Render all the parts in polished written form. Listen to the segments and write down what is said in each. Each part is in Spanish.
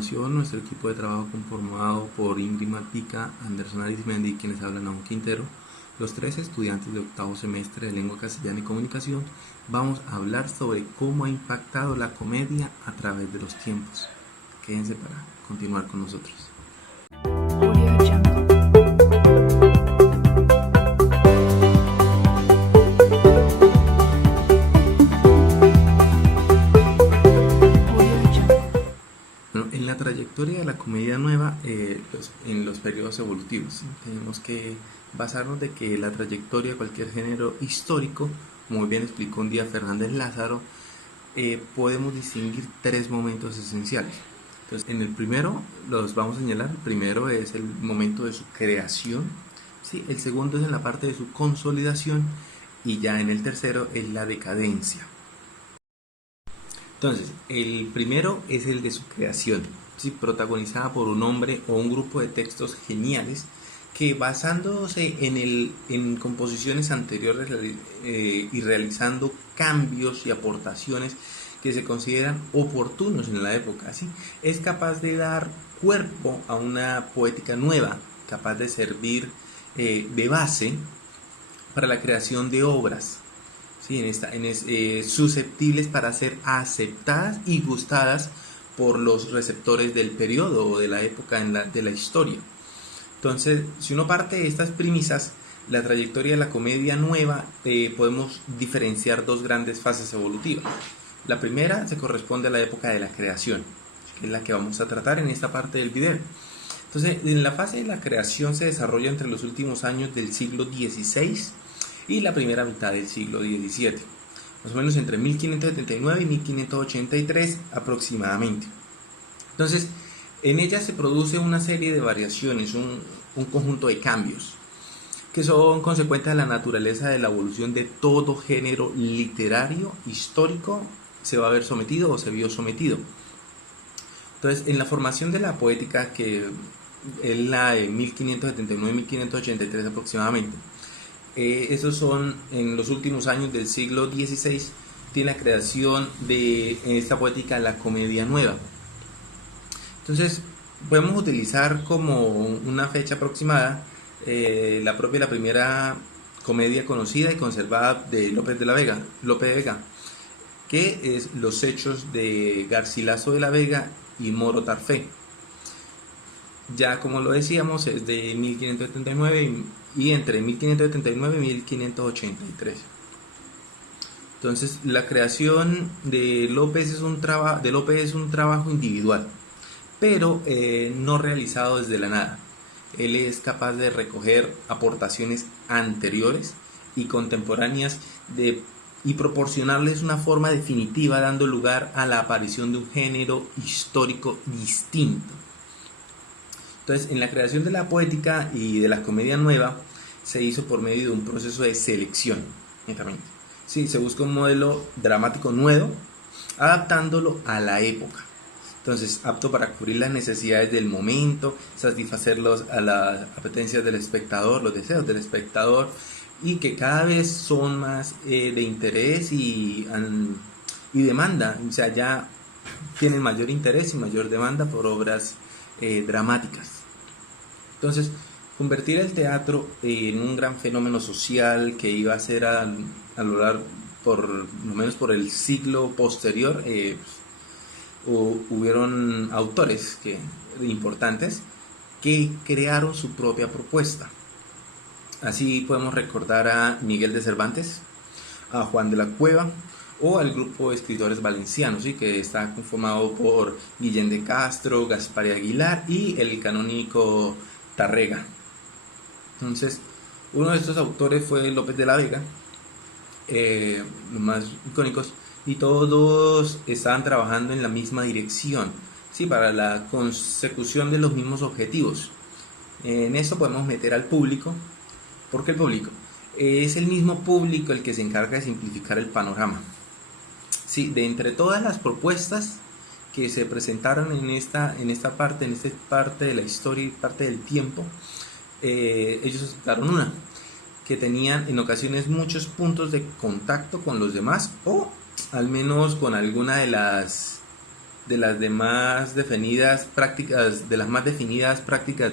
continuación, nuestro equipo de trabajo conformado por Ingrid Matica, Anderson Arismendi y quienes hablan Naum Quintero, los tres estudiantes de octavo semestre de Lengua Castellana y Comunicación, vamos a hablar sobre cómo ha impactado la comedia a través de los tiempos. Quédense para continuar con nosotros. En la trayectoria de la comedia nueva, en los periodos evolutivos, ¿sí? Tenemos que basarnos de que la trayectoria de cualquier género histórico, como bien explicó un día Fernández Lázaro, podemos distinguir tres momentos esenciales. Entonces, en el primero los vamos a señalar. El primero es el momento de su creación, ¿sí? El segundo es en la parte de su consolidación y ya en el tercero es la decadencia. Entonces, el primero es el de su creación, ¿sí? Protagonizada por un hombre o un grupo de textos geniales que, basándose en composiciones anteriores y realizando cambios y aportaciones que se consideran oportunos en la época, ¿sí? Es capaz de dar cuerpo a una poética nueva, capaz de servir de base para la creación de obras, ¿sí? Susceptibles para ser aceptadas y gustadas por los receptores del periodo o de la época de la historia. Entonces, si uno parte de estas premisas, la trayectoria de la comedia nueva, podemos diferenciar dos grandes fases evolutivas. La primera se corresponde a la época de la creación, que es la que vamos a tratar en esta parte del video. Entonces, en la fase de la creación se desarrolla entre los últimos años del siglo XVI y la primera mitad del siglo XVII, más o menos entre 1579 y 1583 aproximadamente. Entonces, en ella se produce una serie de variaciones, un conjunto de cambios que son consecuentes de la naturaleza de la evolución de todo género literario, histórico, se va a ver sometido o se vio sometido. Entonces, en la formación de la poética, que es la de 1579-1583 aproximadamente, esos son en los últimos años del siglo XVI, tiene la creación de esta poética la comedia nueva. Entonces, podemos utilizar como una fecha aproximada la primera comedia conocida y conservada de Lope de Vega, que es Los Hechos de Garcilaso de la Vega y Moro Tarfé. Ya como lo decíamos, es de 1579 y entre 1579 y 1583. Entonces, la creación de López es un trabajo individual, pero no realizado desde la nada. Él es capaz de recoger aportaciones anteriores y contemporáneas y proporcionarles una forma definitiva, dando lugar a la aparición de un género histórico distinto. Entonces, en la creación de la poética y de la comedia nueva se hizo por medio de un proceso de selección, netamente. Sí, se busca un modelo dramático nuevo, adaptándolo a la época. Entonces, apto para cubrir las necesidades del momento, satisfacer a las apetencias del espectador, los deseos del espectador, y que cada vez son más de interés y demanda. O sea, ya tienen mayor interés y mayor demanda por obras dramáticas. Entonces, convertir el teatro en un gran fenómeno social que iba a ser a lo largo, por lo menos por el siglo posterior, hubieron autores importantes que crearon su propia propuesta. Así podemos recordar a Miguel de Cervantes, a Juan de la Cueva o al grupo de escritores valencianos, ¿sí? Que está conformado por Guillén de Castro, Gaspar de Aguilar y el canónico Tárrega. Entonces, uno de estos autores fue López de la Vega, los más icónicos, y todos estaban trabajando en la misma dirección, ¿sí? Para la consecución de los mismos objetivos. En eso podemos meter al público, porque el público es el mismo público el que se encarga de simplificar el panorama. Sí, de entre todas las propuestas que se presentaron en esta parte de la historia y parte del tiempo, ellos aceptaron una que tenían en ocasiones muchos puntos de contacto con los demás, o al menos con alguna de de las demás definidas prácticas, de las más definidas prácticas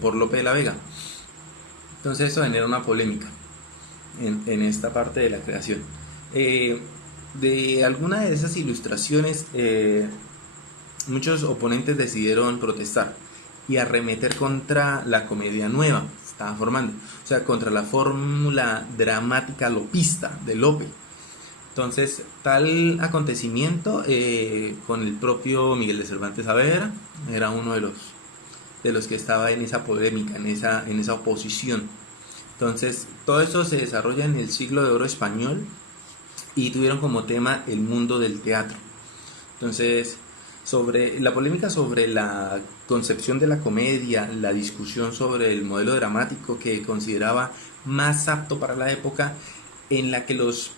por Lope de la Vega. Entonces eso genera una polémica en esta parte de la creación. De alguna de esas ilustraciones, muchos oponentes decidieron protestar y arremeter contra la comedia nueva que se estaba formando, o sea, contra la fórmula dramática lopista de Lope. Entonces, tal acontecimiento con el propio Miguel de Cervantes Saavedra era uno de los que estaba en esa polémica, en esa oposición. Entonces, todo eso se desarrolla en el siglo de oro español y tuvieron como tema el mundo del teatro. Entonces, sobre la polémica sobre la concepción de la comedia, la discusión sobre el modelo dramático que consideraba más apto para la época, en la que los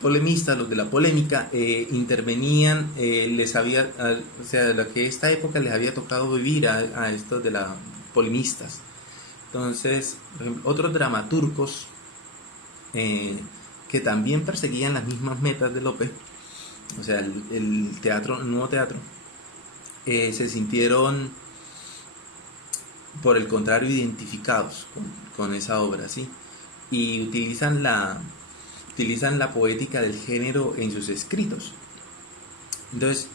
polemistas, los de la polémica, intervenían, o sea, lo que esta época les había tocado vivir a estos de los polemistas. Entonces, por ejemplo, otros dramaturgos que también perseguían las mismas metas de Lope, o sea, el nuevo teatro, se sintieron, por el contrario, identificados con esa obra, ¿sí? Y utilizan la poética del género en sus escritos. Entonces,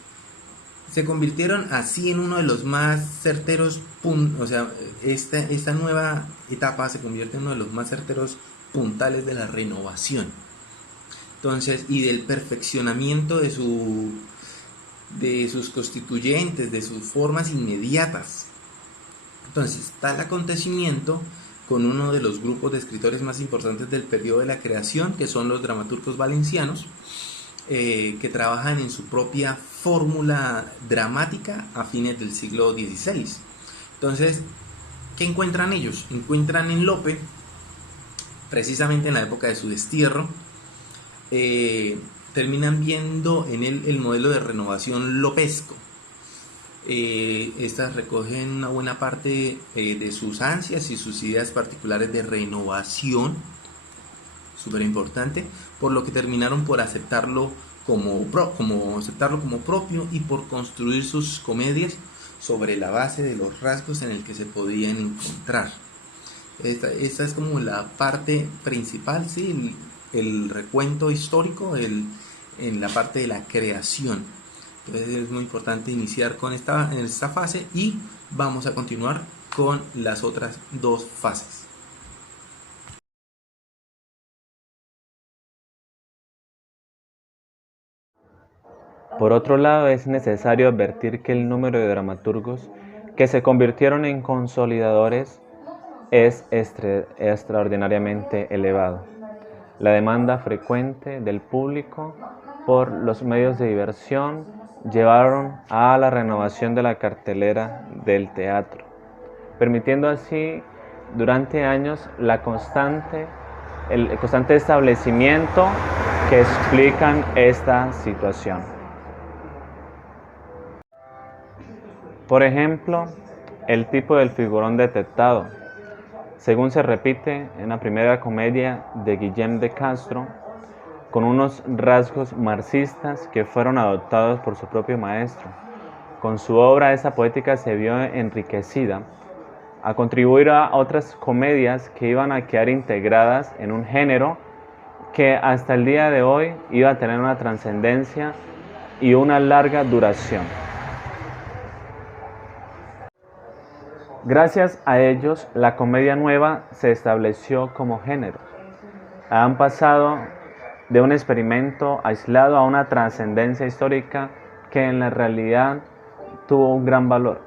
se convirtieron así en uno de los más certeros o sea, esta nueva etapa se convierte en uno de los más certeros puntales de la renovación. Entonces, y del perfeccionamiento de sus constituyentes, de sus formas inmediatas. Entonces, tal acontecimiento con uno de los grupos de escritores más importantes del periodo de la creación, que son los dramaturgos valencianos, que trabajan en su propia fórmula dramática a fines del siglo XVI. Entonces, ¿qué encuentran ellos? Encuentran en Lope, precisamente en la época de su destierro, terminan viendo en él el modelo de renovación lopesco. Estas recogen una buena parte de sus ansias y sus ideas particulares de renovación, súper importante, por lo que terminaron por aceptarlo como propio y por construir sus comedias sobre la base de los rasgos en el que se podían encontrar. Esta es como la parte principal, ¿sí? El recuento histórico en la parte de la creación. Entonces es muy importante iniciar en esta fase y vamos a continuar con las otras dos fases. Por otro lado, es necesario advertir que el número de dramaturgos que se convirtieron en consolidadores es extraordinariamente elevado. La demanda frecuente del público por los medios de diversión llevaron a la renovación de la cartelera del teatro, permitiendo así durante años el constante establecimiento que explican esta situación. Por ejemplo, el tipo del figurón detectado, según se repite en la primera comedia de Guillem de Castro, con unos rasgos marxistas que fueron adoptados por su propio maestro. Con su obra esa poética se vio enriquecida a contribuir a otras comedias que iban a quedar integradas en un género que hasta el día de hoy iba a tener una trascendencia y una larga duración. Gracias a ellos, la comedia nueva se estableció como género. Han pasado de un experimento aislado a una trascendencia histórica que en la realidad tuvo un gran valor.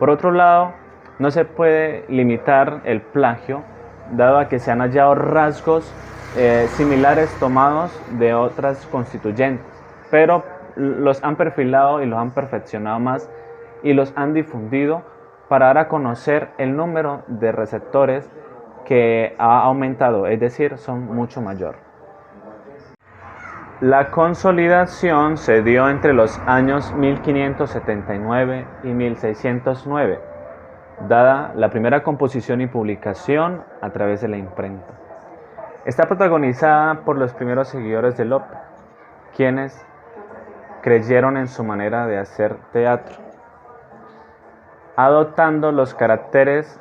Por otro lado, no se puede limitar el plagio, dado a que se han hallado rasgos similares tomados de otras constituyentes, pero los han perfilado y los han perfeccionado más y los han difundido para dar a conocer el número de receptores que ha aumentado, es decir, son mucho mayor. La consolidación se dio entre los años 1579 y 1609, dada la primera composición y publicación a través de la imprenta. Está protagonizada por los primeros seguidores de Lope, quienes creyeron en su manera de hacer teatro, adoptando los caracteres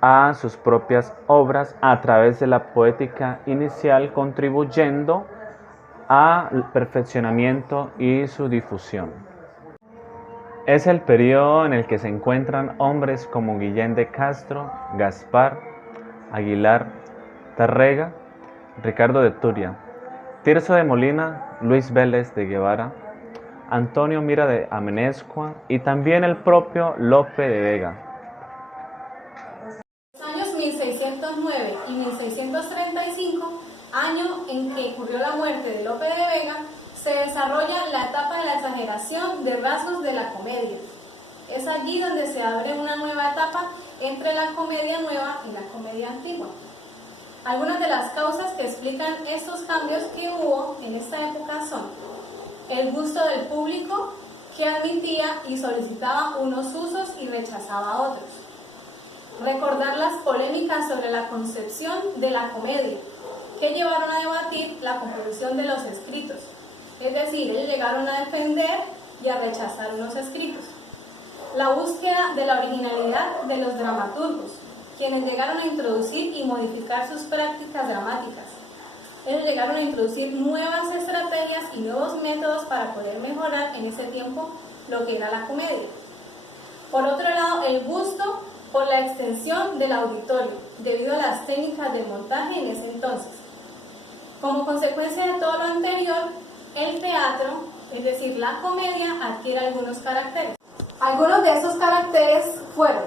a sus propias obras a través de la poética inicial, contribuyendo al perfeccionamiento y su difusión. Es el periodo en el que se encuentran hombres como Guillén de Castro, Gaspar, Aguilar, Tárrega, Ricardo de Turia, Tirso de Molina, Luis Vélez de Guevara, Antonio Mira de Amenezcua y también el propio Lope de Vega. En los años 1609 y 1635, año en que ocurrió la muerte de Lope de Vega, se desarrolla la etapa de la exageración de rasgos de la comedia. Es allí donde se abre una nueva etapa entre la comedia nueva y la comedia antigua. Algunas de las causas que explican estos cambios que hubo en esta época son el gusto del público, que admitía y solicitaba unos usos y rechazaba otros. Recordar las polémicas sobre la concepción de la comedia, que llevaron a debatir la composición de los escritos. Es decir, ellos llegaron a defender y a rechazar los escritos. La búsqueda de la originalidad de los dramaturgos, quienes llegaron a introducir y modificar sus prácticas dramáticas. Ellos llegaron a introducir nuevas estrategias y nuevos métodos para poder mejorar en ese tiempo lo que era la comedia. Por otro lado, el gusto por la extensión del auditorio, debido a las técnicas de montaje en ese entonces. Como consecuencia de todo lo anterior, el teatro, es decir, la comedia, adquiere algunos caracteres. Algunos de estos caracteres fueron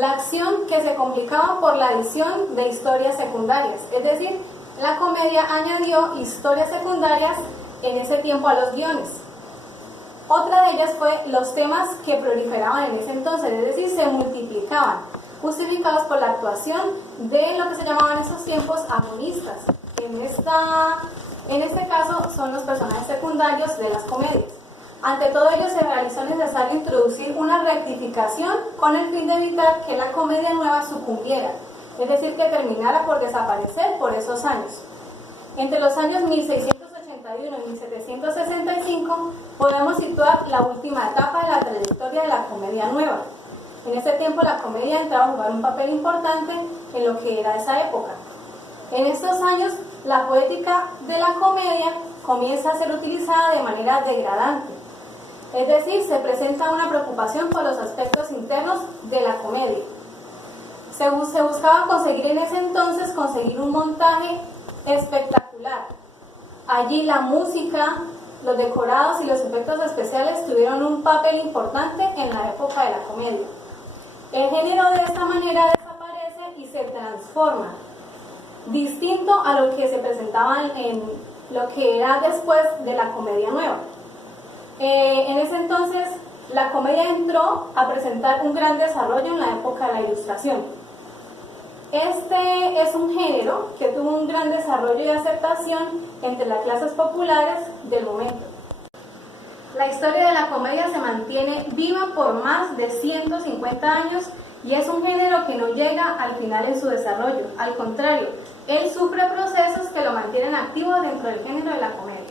la acción, que se complicaba por la adición de historias secundarias, es decir, la comedia añadió historias secundarias en ese tiempo a los guiones. Otra de ellas fue los temas que proliferaban en ese entonces, es decir, se multiplicaban, justificados por la actuación de lo que se llamaban en esos tiempos agonistas. En este caso son los personajes secundarios de las comedias. Ante todo ello se realizó necesario introducir una rectificación con el fin de evitar que la comedia nueva sucumbiera, es decir, que terminara por desaparecer por esos años. Entre los años 1681 y 1765 podemos situar la última etapa de la trayectoria de la comedia nueva. En ese tiempo la comedia entraba a jugar un papel importante en lo que era esa época. En estos años la poética de la comedia comienza a ser utilizada de manera degradante. Es decir, se presenta una preocupación por los aspectos internos de la comedia. Se buscaba conseguir en ese entonces un montaje espectacular. Allí la música, los decorados y los efectos especiales tuvieron un papel importante en la época de la comedia. El género de esta manera desaparece y se transforma, distinto a lo que se presentaba en lo que era después de la comedia nueva. En ese entonces la comedia entró a presentar un gran desarrollo en la época de la Ilustración. Este es un género que tuvo un gran desarrollo y aceptación entre las clases populares del momento. La historia de la comedia se mantiene viva por más de 150 años y es un género que no llega al final en su desarrollo. Al contrario, él sufre procesos que lo mantienen activo dentro del género de la comedia.